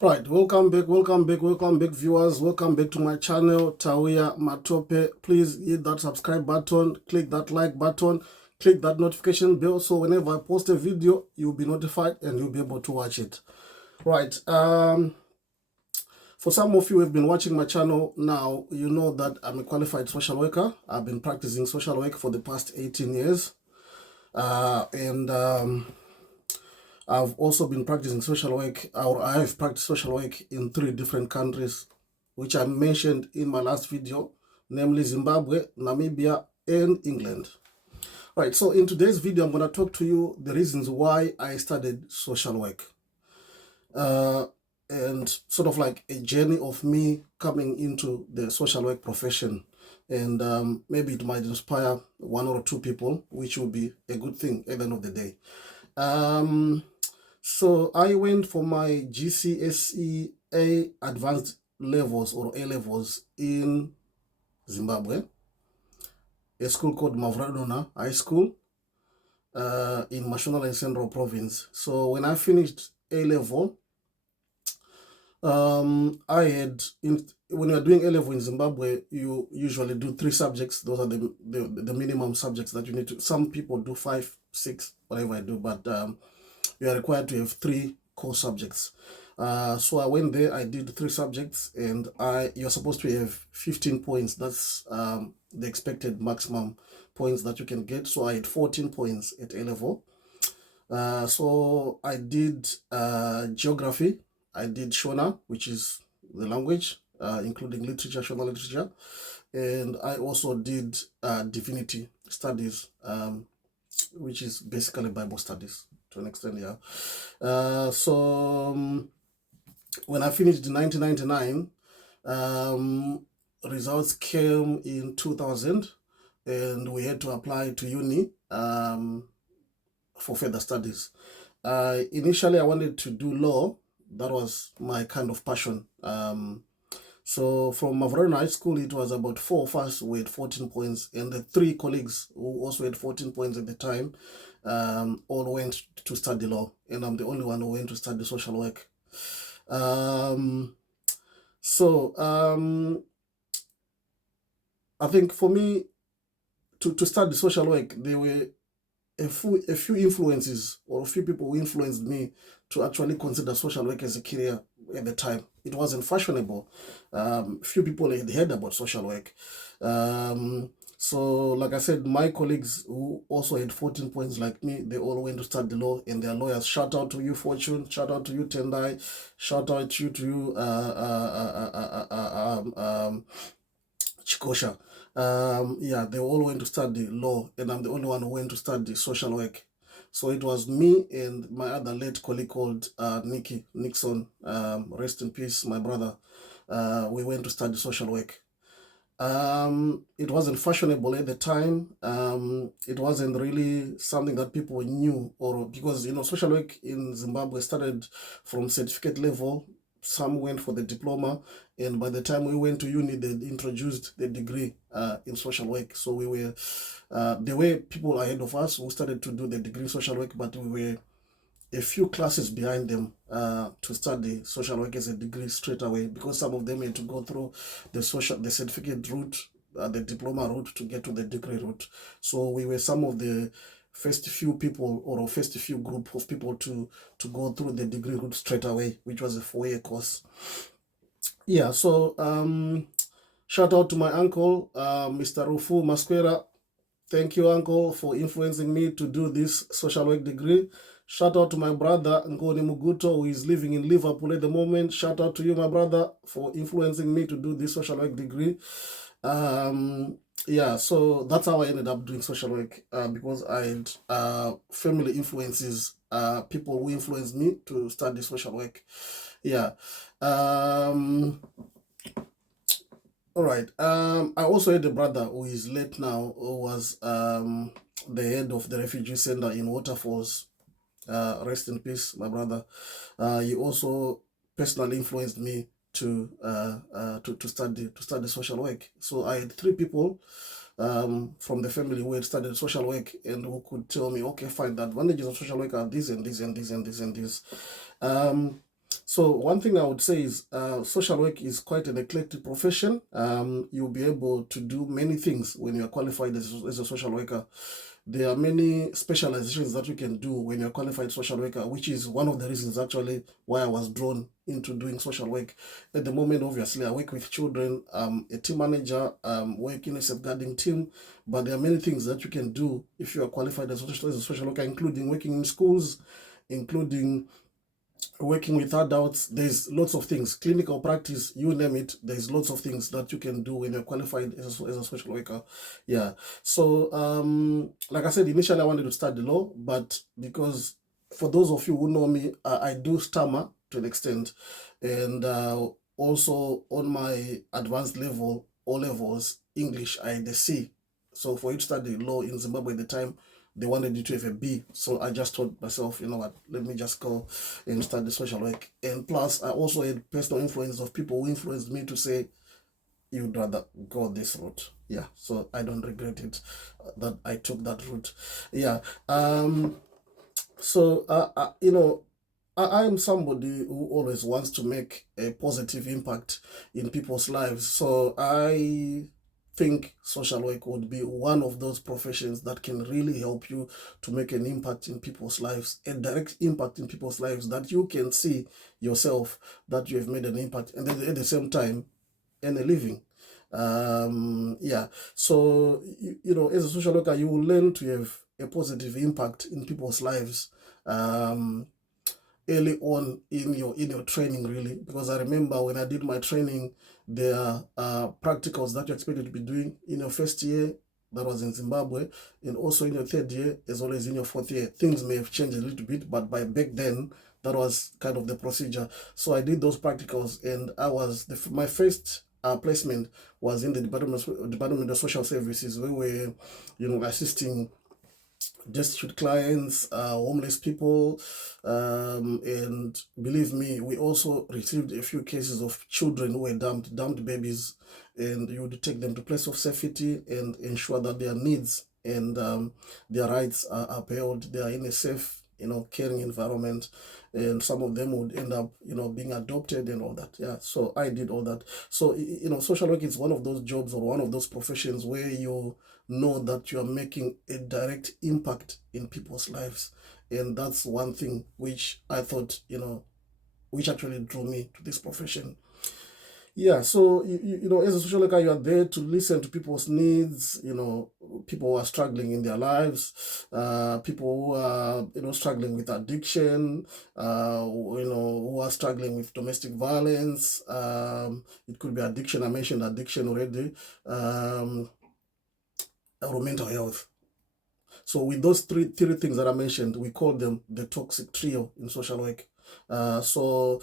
Right, welcome back, viewers. Welcome back to my channel, Tawia Matope. Please hit that subscribe button, click that like button, click that notification bell so whenever I post a video, you'll be notified and you'll be able to watch it. Right, for some of you who have been watching my channel now, you know that I'm a qualified social worker. I've been practicing social work for the past 18 years. And I've also been practicing social work, or I have practiced social work in 3 different countries, which I mentioned in my last video, namely Zimbabwe, Namibia, and England. Right, so in today's video, I'm going to talk to you the reasons why I studied social work. And sort of like a journey of me coming into the social work profession. And maybe it might inspire 1 or 2 people, which will be a good thing at the end of the day. So I went for my GCSE A advanced levels or A levels in Zimbabwe, a school called Mavradona High School in Mashonaland Central Province. So when I finished A level, I had, when you're doing A level in Zimbabwe, you usually do 3 subjects. Those are the minimum subjects that you need to. Some people do 5, 6, whatever I do, but you are required to have 3 core subjects. So I went there, I did 3 subjects, and you're supposed to have 15 points. That's the expected maximum points that you can get. So I had 14 points at A level. So I did geography, I did Shona, which is the language, including literature, Shona literature, and I also did divinity studies, which is basically Bible studies to an extent, yeah. So when I finished in 1999, results came in 2000, and we had to apply to uni for further studies. Initially, I wanted to do law. That was my kind of passion. So from Mavrona High School, it was about 4 of us who had 14 points, and the 3 colleagues who also had 14 points at the time all went to study law, and I'm the only one who went to study social work. I think for me to study social work, there were a few influences, or a few people who influenced me to actually consider social work as a career at the time. It wasn't fashionable. Few people had heard about social work. So like I said, my colleagues who also had 14 points like me, they all went to study law, and they're lawyers. Shout out to you, Fortune. Shout out to you, Tendai. Shout out to you, Chikosha. Yeah, they all went to study law, and I'm the only one who went to study social work. So it was me and my other late colleague called Nicky Nixon, rest in peace, my brother. We went to study social work. It wasn't fashionable at the time. It wasn't really something that people knew, or because social work in Zimbabwe started from certificate level. Some went for the diploma, and by the time we went to uni, they introduced the degree in social work. So we were there were people ahead of us who started to do the degree in social work, but we were a few classes behind them to study social work as a degree straight away, because some of them had to go through the certificate route, the diploma route to get to the degree route. So we were some of the first few people, or first few group of people to go through the degree route straight away, which was a 4-year course. Yeah, so shout out to my uncle, Mr. Rufu Masquera. Thank you, uncle, for influencing me to do this social work degree. Shout out to my brother, Ngoni Muguto, who is living in Liverpool at the moment. Shout out to you, my brother, for influencing me to do this social work degree. Yeah, so that's how I ended up doing social work, because I had family influences, people who influenced me to study social work. Yeah. All right. I also had a brother who is late now, who was the head of the refugee center in Waterfalls. Rest in peace, my brother. He also personally influenced me to study social work. So I had 3 people from the family who had studied social work and who could tell me, okay, fine, the advantages of social work are this and this and this and this and this. So one thing I would say is social work is quite an eclectic profession. You'll be able to do many things when you are qualified as a social worker. There are many specializations that you can do when you're a qualified social worker, which is one of the reasons actually why I was drawn into doing social work. At the moment, obviously, I work with children, a team manager, work in a safeguarding team, but there are many things that you can do if you are qualified as a social worker, including working in schools, including working with adults. There's lots of things, clinical practice, you name it. There's lots of things that you can do when you're qualified as a social worker. Yeah. So like I said, initially I wanted to study law, but because for those of you who know me, I do stammer to an extent, and also on my advanced level, O levels, English, I had a C. So for you to study law in Zimbabwe at the time, they wanted you to have a B. So I just told myself, you know what, let me just go and study social work. And plus, I also had personal influence of people who influenced me to say, you'd rather go this route. Yeah, so I don't regret it that I took that route. Yeah. So, I am somebody who always wants to make a positive impact in people's lives. So I think social work would be one of those professions that can really help you to make an impact in people's lives, a direct impact in people's lives that you can see yourself that you have made an impact, and then at the same time earn a living. Yeah. So as a social worker, you will learn to have a positive impact in people's lives. Um, Early on in your training, really, because I remember when I did my training, there are practicals that you're expected to be doing in your first year, that was in Zimbabwe, and also in your third year as well as in your fourth year. Things may have changed a little bit, but by back then that was kind of the procedure. So I did those practicals, and I was my first placement was in the Department of Social Services, where we were assisting destitute clients, homeless people, and believe me, we also received a few cases of children who were dumped babies, and you would take them to place of safety and ensure that their needs and their rights are upheld. They are in a safe, caring environment, and some of them would end up, being adopted and all that. Yeah, so I did all that. So, social work is one of those jobs or one of those professions where you know that you are making a direct impact in people's lives. And that's one thing which I thought, which actually drew me to this profession. Yeah, so as a social worker, you are there to listen to people's needs. People who are struggling in their lives, people who are struggling with addiction, who are struggling with domestic violence. It could be addiction. I mentioned addiction already, or mental health. So with those three things that I mentioned, we call them the toxic trio in social work. So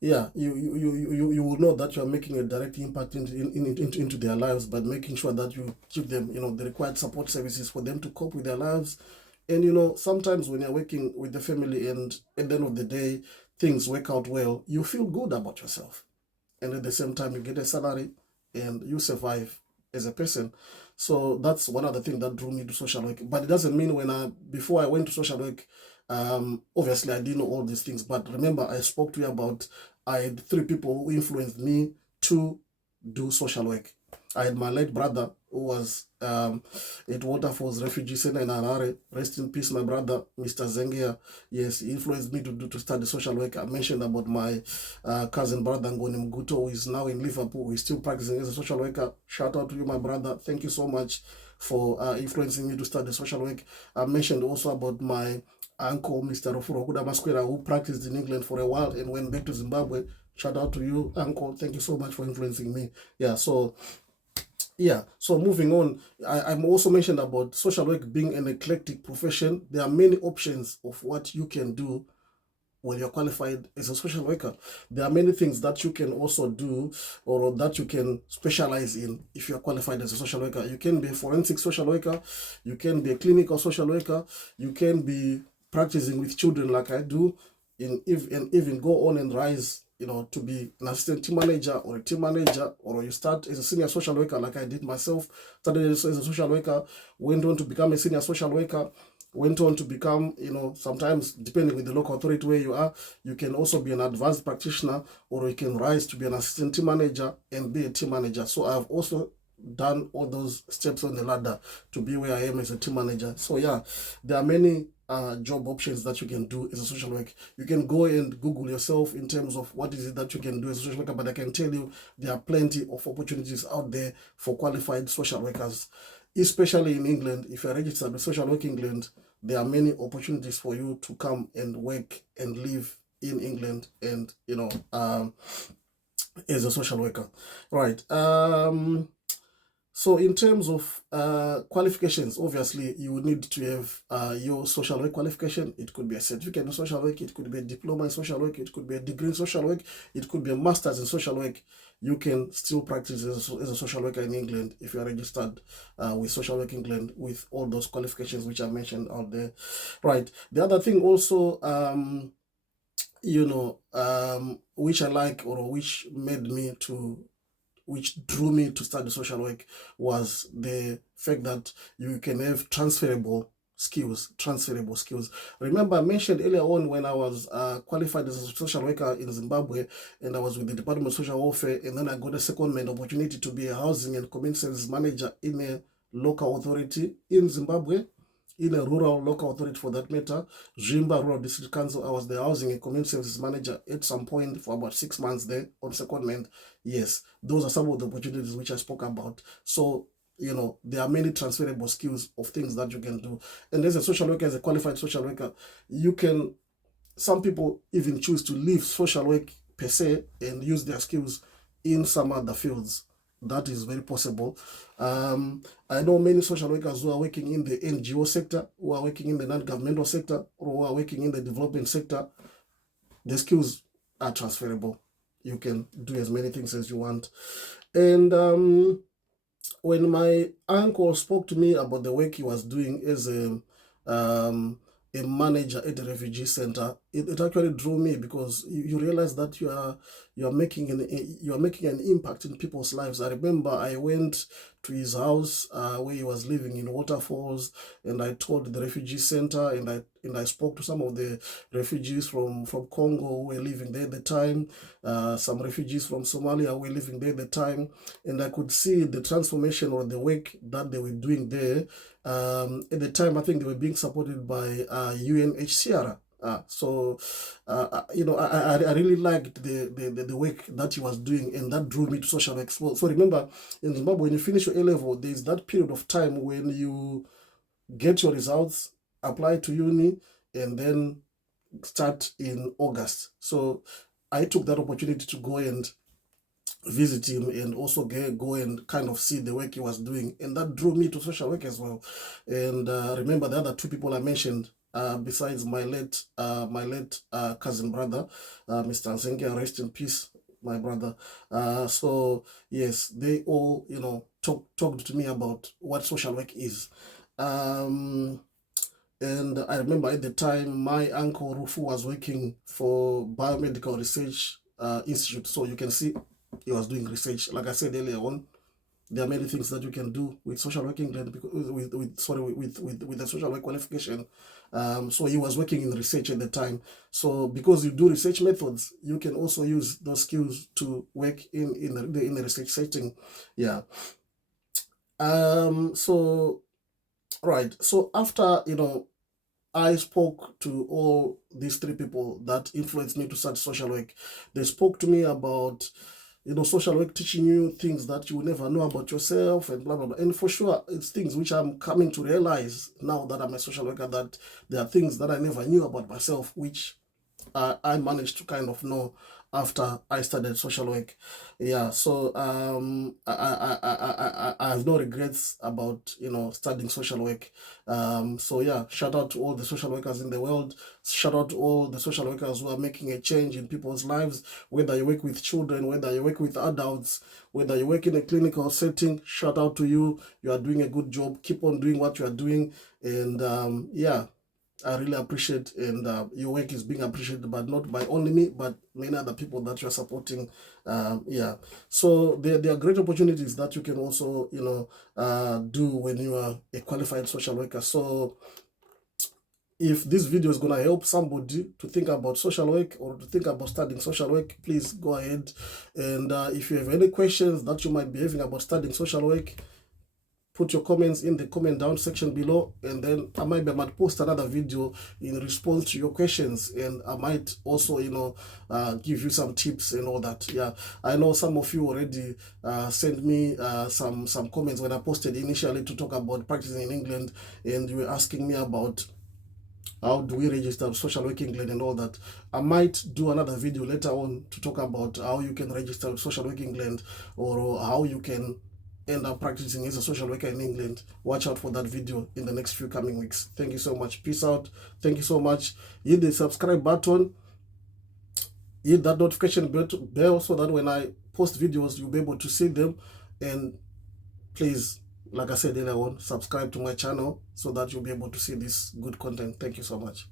yeah, you will know that you are making a direct impact into their lives by making sure that you give them the required support services for them to cope with their lives. And sometimes when you're working with the family and at the end of the day things work out well, you feel good about yourself, and at the same time you get a salary and you survive as a person. So that's one other thing that drew me to social work. But it doesn't mean before I went to social work, obviously I didn't know all these things. But remember, I spoke to you about I had three people who influenced me to do social work. I had my late brother who was at Waterfalls Refugee Center in Harare. Rest in peace, my brother, Mr. Zengia. Yes, he influenced me to study social work. I mentioned about my cousin brother Ngoni Mguto, who is now in Liverpool. He's still practicing as a social worker. Shout out to you, my brother. Thank you so much for influencing me to study social work. I mentioned also about my uncle, Mr. Rofuro Kudamasquera, who practiced in England for a while and went back to Zimbabwe. Shout out to you, uncle. Thank you so much for influencing me. So moving on, I'm also mentioned about social work being an eclectic profession. There are many options of what you can do when you're qualified as a social worker. There are many things that you can also do or that you can specialize in if you're qualified as a social worker. You can be a forensic social worker, you can be a clinical social worker, you can be practicing with children like I do, and even go on and rise to be an assistant team manager or a team manager, or you start as a senior social worker like I did myself, started as a social worker, went on to become a senior social worker, went on to become, sometimes depending with the local authority where you are, you can also be an advanced practitioner, or you can rise to be an assistant team manager and be a team manager. So I've also done all those steps on the ladder to be where I am as a team manager. So yeah, there are many job options that you can do as a social worker. You can go and Google yourself in terms of what is it that you can do as a social worker, but I can tell you there are plenty of opportunities out there for qualified social workers, especially in England. If you're registered with Social Work England, there are many opportunities for you to come and work and live in England, and as a social worker. Right. So in terms of qualifications, obviously you would need to have your social work qualification. It could be a certificate in social work, it could be a diploma in social work, it could be a degree in social work, it could be a master's in social work. You can still practice as a social worker in England if you are registered with Social Work England with all those qualifications which I mentioned out there. Right. The other thing also, which I like, or which drew me to study social work, was the fact that you can have transferable skills. Remember, I mentioned earlier on when I was qualified as a social worker in Zimbabwe, and I was with the Department of Social Welfare, and then I got a secondment opportunity to be a housing and community service manager in a local authority in Zimbabwe, in a rural local authority for that matter, Zimba Rural District Council. I was the housing and community services manager at some point for about 6 months there on secondment. Yes, those are some of the opportunities which I spoke about. So, there are many transferable skills of things that you can do. And as a social worker, as a qualified social worker, some people even choose to leave social work per se and use their skills in some other fields. That is very possible. I know many social workers who are working in the NGO sector, who are working in the non-governmental sector, or who are working in the development sector. The skills are transferable. You can do as many things as you want. And when my uncle spoke to me about the work he was doing as a manager at the refugee center, it actually drew me, because you realize that you are making an impact in people's lives. I remember I went to his house where he was living in Waterfalls, and I toured the refugee center, and I spoke to some of the refugees from Congo who were living there at the time, some refugees from Somalia who were living there at the time, and I could see the transformation or the work that they were doing there. At the time, I think they were being supported by UNHCR. I really liked the work that he was doing, and that drew me to social work. So remember, in Zimbabwe, when you finish your A-level, there's that period of time when you get your results, apply to uni, and then start in August. So I took that opportunity to go and visit him, and also go and kind of see the work he was doing, and that drew me to social work as well. And remember, the other two people I mentioned, besides my late cousin brother, Mr. Nzengia, rest in peace, my brother. So yes, they all talked to me about what social work is. And I remember at the time my uncle Rufu was working for Biomedical Research Institute. So you can see he was doing research. Like I said earlier on, there are many things that you can do with social work England, with the social work qualification. So he was working in research at the time. So because you do research methods, you can also use those skills to work in the research setting. Yeah. So right. So after I spoke to all these three people that influenced me to start social work. They spoke to me about social work teaching you things that you will never know about yourself, and blah, blah, blah. And for sure, it's things which I'm coming to realize now that I'm a social worker, that there are things that I never knew about myself, which I managed to kind of know after I started social work. Yeah, so I have no regrets about studying social work. So yeah, shout out to all the social workers in the world. Shout out to all the social workers who are making a change in people's lives. Whether you work with children, whether you work with adults, whether you work in a clinical setting, shout out to you. You are doing a good job. Keep on doing what you are doing, and yeah. I really appreciate, and your work is being appreciated, but not by only me, but many other people that you are supporting. Yeah, so there are great opportunities that you can also, do when you are a qualified social worker. So if this video is going to help somebody to think about social work or to think about studying social work, please go ahead. And if you have any questions that you might be having about studying social work, put your comments in the comment down section below, and then I might post another video in response to your questions, and I might also, give you some tips and all that. Yeah, I know some of you already sent me some comments when I posted initially to talk about practicing in England, and you were asking me about how do we register social work England and all that. I might do another video later on to talk about how you can register with social work England, or how you can end up practicing as a social worker in England. Watch out for that video in the next few coming weeks. Thank you so much. Peace out. Thank you so much. Hit the subscribe button, hit that notification bell so that when I post videos, you'll be able to see them. And please, like I said earlier on, subscribe to my channel so that you'll be able to see this good content. Thank you so much.